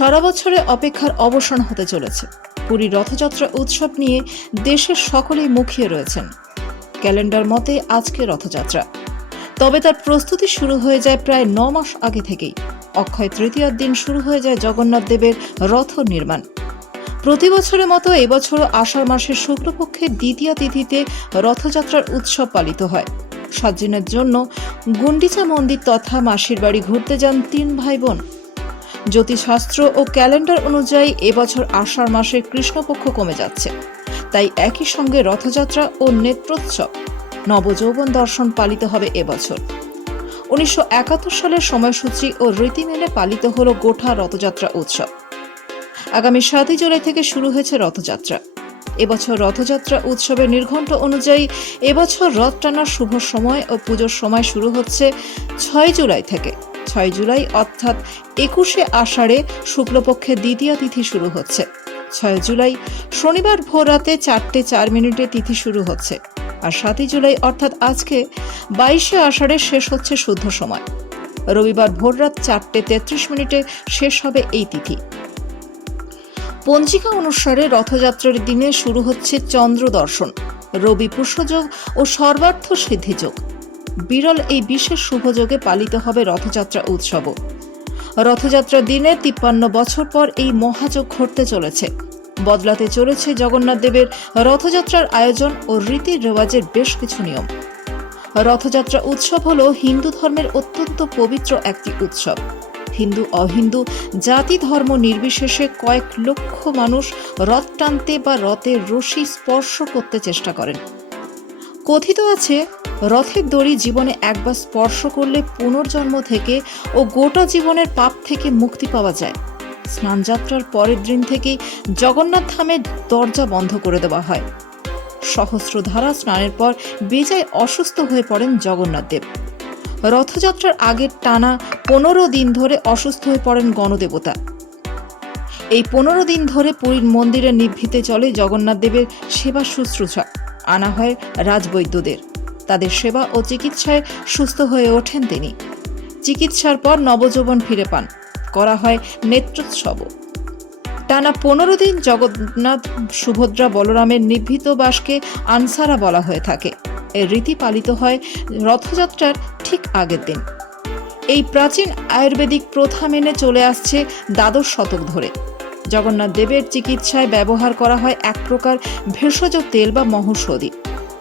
সারা বছরে অপেক্ষার অবসান হতে চলেছে। পুরী রথযাত্রা উৎসব নিয়ে দেশের সকলেই মুখিয়ে রয়েছেন। ক্যালেন্ডার মতে আজকে রথযাত্রা। তবে তার প্রস্তুতি শুরু হয়ে যায় প্রায় ন মাস আগে থেকেই। অক্ষয় তৃতীয়ার দিন শুরু হয়ে যায় জগন্নাথ দেবের রথ নির্মাণ। প্রতি বছরের মতো এবছরও আষাঢ় মাসের শুক্লপক্ষের দ্বিতীয় তিথিতে রথযাত্রার উৎসব পালিত হয়। সাত জন্য গুন্ডিচা মন্দির তথা মাসির বাড়ি ঘুরতে যান তিন ভাই বোন। জ্যোতিষশাস্ত্র ও ক্যালেন্ডার অনুযায়ী এবছর আষাঢ় মাসের কৃষ্ণপক্ষ কমে যাচ্ছে। তাই একই সঙ্গে রথযাত্রা ও নেত্রোৎসব, নবযৌবন দর্শন পালিত হবে এবছর। উনিশশো একাত্তর সালের সময়সূচি ও রীতি মেনে পালিত হল গোঠা রথযাত্রা উৎসব। আগামী সাতই জুলাই থেকে শুরু হয়েছে রথযাত্রা। এবছর রথযাত্রা উৎসবের নির্ঘণ্ট অনুযায়ী এবছর রথ টানার শুভ সময় ও পুজোর সময় শুরু হচ্ছে ছয় জুলাই থেকে। ছয় জুলাই অর্থাৎ একুশে আষাঢ়ে শুক্লপক্ষের দ্বিতীয় তিথি শুরু হচ্ছে। ছয় জুলাই শনিবার ভোর রাতে চারটে চার মিনিটে তিথি শুরু হচ্ছে আর সাতই জুলাই অর্থাৎ আজকে বাইশে আষাঢ়ে শেষ হচ্ছে শুদ্ধ সময়। রবিবার ভোররাত চারটে তেত্রিশ মিনিটে শেষ হবে এই তিথি। পঞ্জিকা অনুসারে রথযাত্রার দিনে শুরু হচ্ছে চন্দ্র দর্শন রবি পুষ্যযোগ ও সর্বার্থ সিদ্ধিযোগ। বিরল এই বিশেষ শুভযোগে পালিত হবে রথযাত্রা উৎসবও। রথযাত্রার দিনে তিপ্পান্ন বছর পর এই মহাযোগ ঘটতে চলেছে। বদলাতে চলেছে জগন্নাথ দেবের রথযাত্রার আয়োজন ও রীতি রেওয়াজের বেশ কিছু নিয়ম। রথযাত্রা উৎসব হল হিন্দু ধর্মের অত্যন্ত পবিত্র একটি উৎসব। হিন্দু, অহিন্দু, জাতি ধর্ম নির্বিশেষে কয়েক লক্ষ মানুষ রথ টানতে বা রথের রশি স্পর্শ করতে চেষ্টা করেন। কথিত আছে রথের দড়ি জীবনে একবার স্পর্শ করলে পুনর্জন্ম থেকে ও গোটা জীবনের পাপ থেকে মুক্তি পাওয়া যায়। স্নানযাত্রার পরের দিন থেকেই জগন্নাথ ধামের দরজা বন্ধ করে দেওয়া হয়। সহস্রধারা স্নানের পর বেজায় অসুস্থ হয়ে পড়েন জগন্নাথ দেব। রথযাত্রার আগের টানা পনেরো দিন ধরে অসুস্থ হয়ে পড়েন গণদেবতা। এই পনেরো দিন ধরে পুরীর মন্দিরের নিভৃতে চলে জগন্নাথ দেবের সেবা শুশ্রূষা। আনা হয় রাজবৈদ্যদের। তাদের সেবা ও চিকিৎসায় সুস্থ হয়ে ওঠেন তিনি। চিকিৎসার পর নবযৌবন ফিরে পান। করা হয় নেত্রোৎসবও টানা পনেরো দিন জগন্নাথ সুভদ্রা বলরামের নিভৃত বাসকে আনসারা বলা হয়ে থাকে। এর রীতি পালিত হয় রথযাত্রার ঠিক আগের দিন। এই প্রাচীন আয়ুর্বেদিক প্রথা মেনে চলে আসছে দ্বাদশ শতক ধরে। জগন্নাথ দেবের চিকিৎসায় ব্যবহার করা হয় এক প্রকার ভেষজ তেল বা মহৌষধি।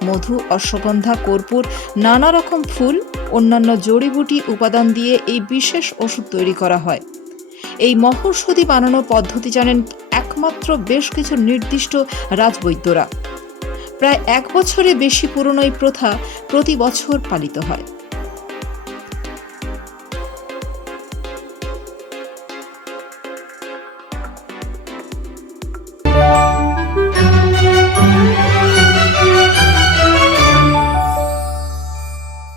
মধু, অশ্বগন্ধা, কর্পূর নানা রকম ফুল, অন্যান্য জড়িবুটি উপাদান দিয়ে এই বিশেষ ওষুধ তৈরি করা হয়। এই মহৌষধি বানানোর পদ্ধতি জানেন একমাত্র বেশ কিছু নির্দিষ্ট রাজবৈদ্যরা। প্রায় এক বছরে বেশি পুরনো এই প্রথা প্রতি বছর পালিত হয়।